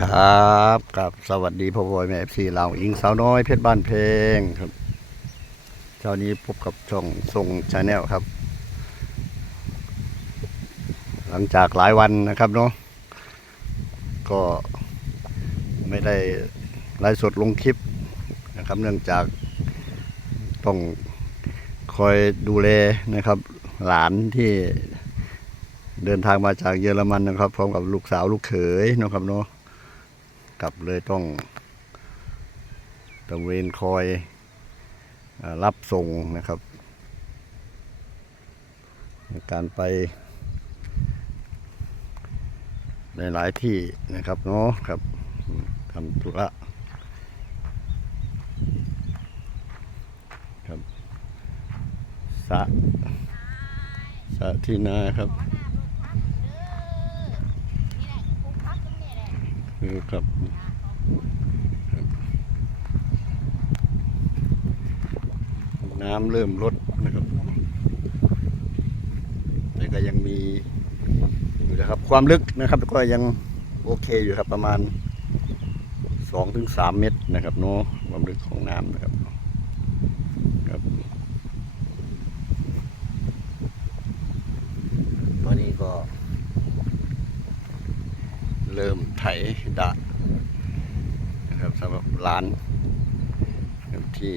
ครับกับสวัสดีพ่อพ่อแม่เอฟซีเราอิงสาวน้อยเพชรบ้านเพลงครับเช้านี้พบกับช่องทรงชาแนลครับ หลังจากหลายวันนะครับเนาะก็ไม่ได้ไลฟ์สดลงคลิปนะครับ เนื่องจากต้องคอยดูแลนะครับ หลานที่เดินทางมาจากเยอรมันนะครับ พร้อมกับลูกสาวลูกเขยนะครับเนาะ กลับเลยต้องตระเวนคอยอรับส่งนะครับ การไปในหลายที่นะครับเนาะครับทำธุระครับสะสะที่นาครับ ครับน้ำเริ่มลดนะครับ แต่ก็ยังมีอยู่นะครับ ความลึกนะครับก็ยังโอเคอยู่ครับประมาณสองถึงสามเมตรนะครับเนาะความลึกของน้ำนะครับครับ ตอนนี้ก็ เริ่มไถ ดะนะครับสำหรับร้านที่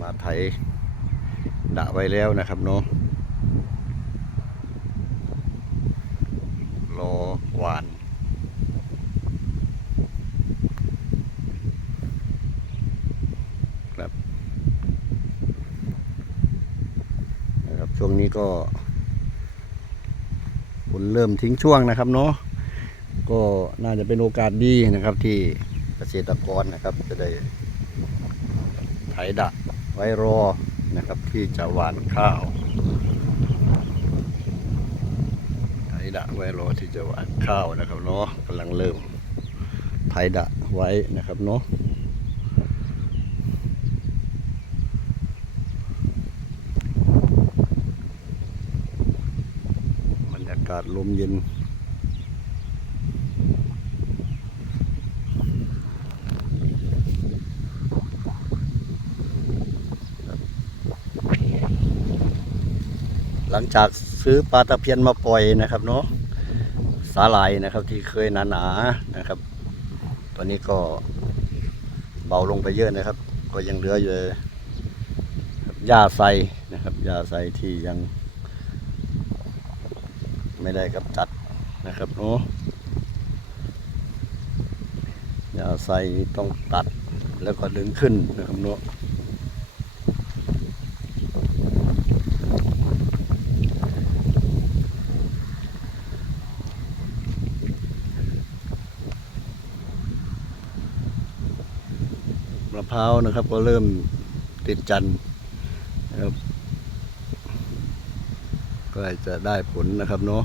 มาไถดะไว้แล้วนะครับเนาะรอหวานครับนะครับช่วงนี้ก็ ฝนเริ่มทิ้งช่วงนะครับเนาะก็น่าจะเป็นโอกาสดีนะครับที่เกษตรกรนะครับจะได้ไถดะไว้รอนะครับที่จะหว่านข้าวไถดะไว้รอที่จะหว่านข้าวนะครับเนาะกำลังเริ่มไถดะไว้นะครับเนาะบรรยากาศลมเย็น หลังจากซื้อปลาตะเพียนมาปล่อยนะครับเนาะสาหร่ายนะครับที่เคยหนาๆนะครับ ตอนนี้ก็เบาลงไปเยอะนะครับ ก็ยังเหลืออยู่ยครับหญ้าใสนะครับหญ้าใสที่ยัง ไม่ได้กำจัดนะครับเนาะหญ้าใสต้องตัดแล้วก็ดึงขึ้นนะครับเนาะมะพร้าวนะครับ ก็เริ่มติดจันทร์นะครับ ก็จะได้ผลนะครับเนาะ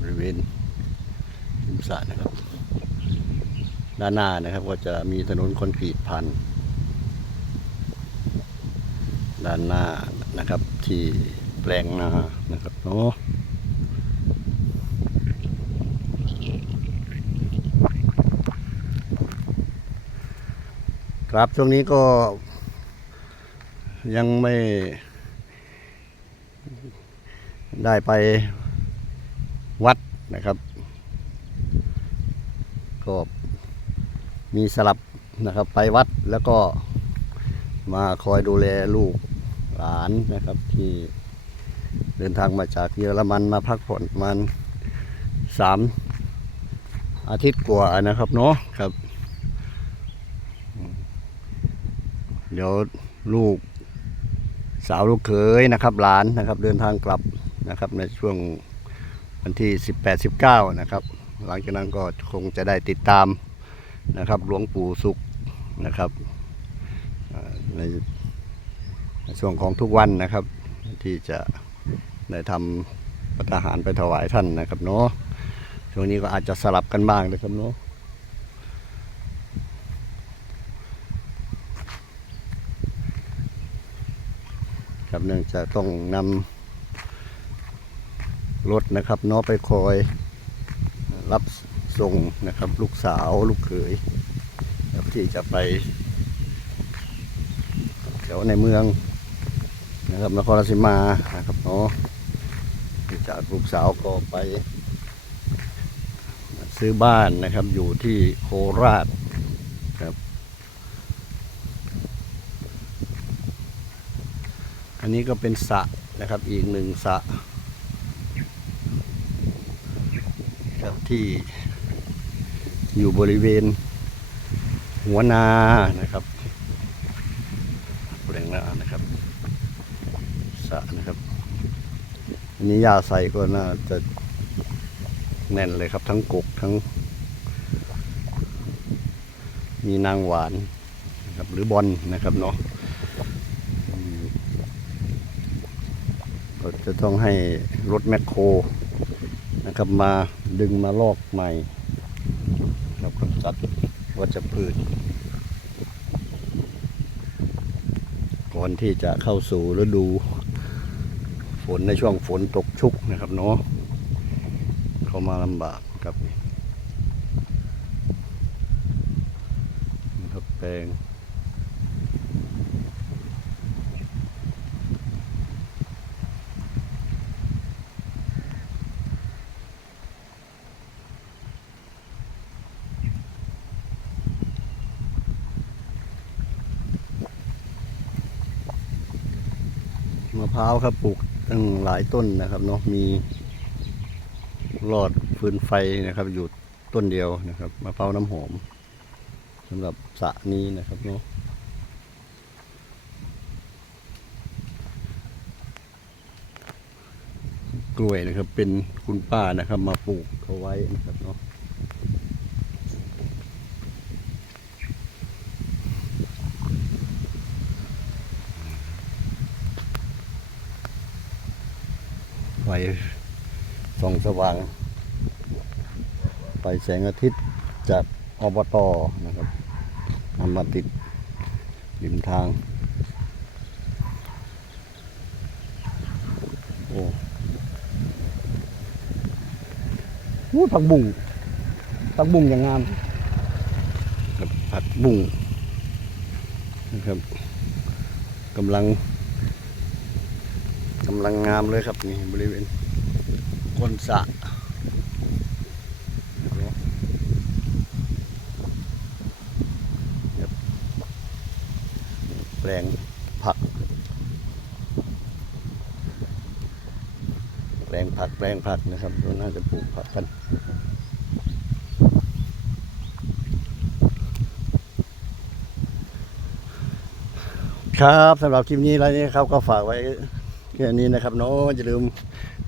บริเวณริมสระนะครับ ด้านหน้านะครับก็จะมีถนนคอนกรีตผ่านด้านหน้านะครับที่แปลงนานะครับเนาะ ครับช่วงนี้ก็ยังไม่ ได้ไปวัดนะครับ ก็มีสลับนะครับไปวัดแล้วก็มาคอยดูแลลูกหลานนะครับที่เดินทางมาจากเยอรมันมาพักผ่อนมันสามอาทิตย์กว่านะครับเนาะครับ เดี๋ยวลูกสาวลูกเขยนะครับหลานนะครับเดินทางกลับนะครับในช่วงวันที่ 18 19 นะครับ หลังจากนั้นก็คงจะได้ติดตามนะครับหลวงปู่สุขนะครับในช่วงของทุกวันนะครับ ที่จะได้ทำปัตหารไปถวายท่านนะครับเนาะช่วงนี้ก็อาจจะสลับกันบ้างนะครับเนาะ ครับเนื่องจากต้องนำรถนะครับนาะไปคอยรับส่งนะครับ ลูกสาวลูกเขยที่จะไปแถวในเมืองนะครับนครราชสีมานะครับเนาะจากลูกสาวก็ไป ซื้อบ้านนะครับอยู่ที่โคราชครับ นนี้ก็เป็นสะนะครับอีกหนึ่งสะครับที่อยู่บริเวณหัวนานะครับบริเวณนานะครับสะนะครับอันนี้ยาใส่ก็น่าจะแน่นเลยครับ ทั้งกกทั้ง มีนางหวานนะครับหรือบอลนะครับเนาะอืม ก็จะต้องให้รถแมคโครนะครับมาดึงมาลอกใหม่ครับกำจัดวัชพืช ก่อนที่จะเข้าสู่ฤดู ฝนในช่วงฝนตกชุกนะครับเนาะเข้ามาลำบากครับนะครับแปลง มะพร้าวครับปลูกตั้งหลายต้นนะครับเนาะมีรอดฟืนไฟนะครับ อยู่ต้นเดียวนะครับมะพร้าวน้ำหอมสำหรับสระนี้นะครับเนาะกล้วยนะครับเป็นคุณป้านะครับ มาปลูกเอาไว้นะครับเนาะ ไฟส่องสว่าง ไฟแสงอาทิตย์จากอบตนะครับนำมาติดริมทาง โอ้โหผักบุ้งผักบุ้งอย่างงามผักบุ้งนะครับกำลัง กำลังงามเลยครับนี่บริเวณคนสระแปลงผัก แปลงผักแปลงผักนะครับเราน่าจะปลูกผักกันครับสำหรับคลิปนี้แล้วนี้ครับก็ฝากไว้ แค่นี้นะครับเนาะอย่าลืม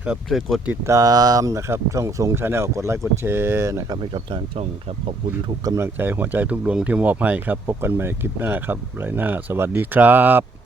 ครับช่วยกดติดตามนะครับ ช่องทรงชาแนลกดไลค์กดแชร์นะครับให้กับทางช่องครับขอบคุณทุกกำลังใจหัวใจทุกดวงที่มอบให้ครับ พบกันใหม่คลิปหน้าครับไรหน้า สวัสดีครับ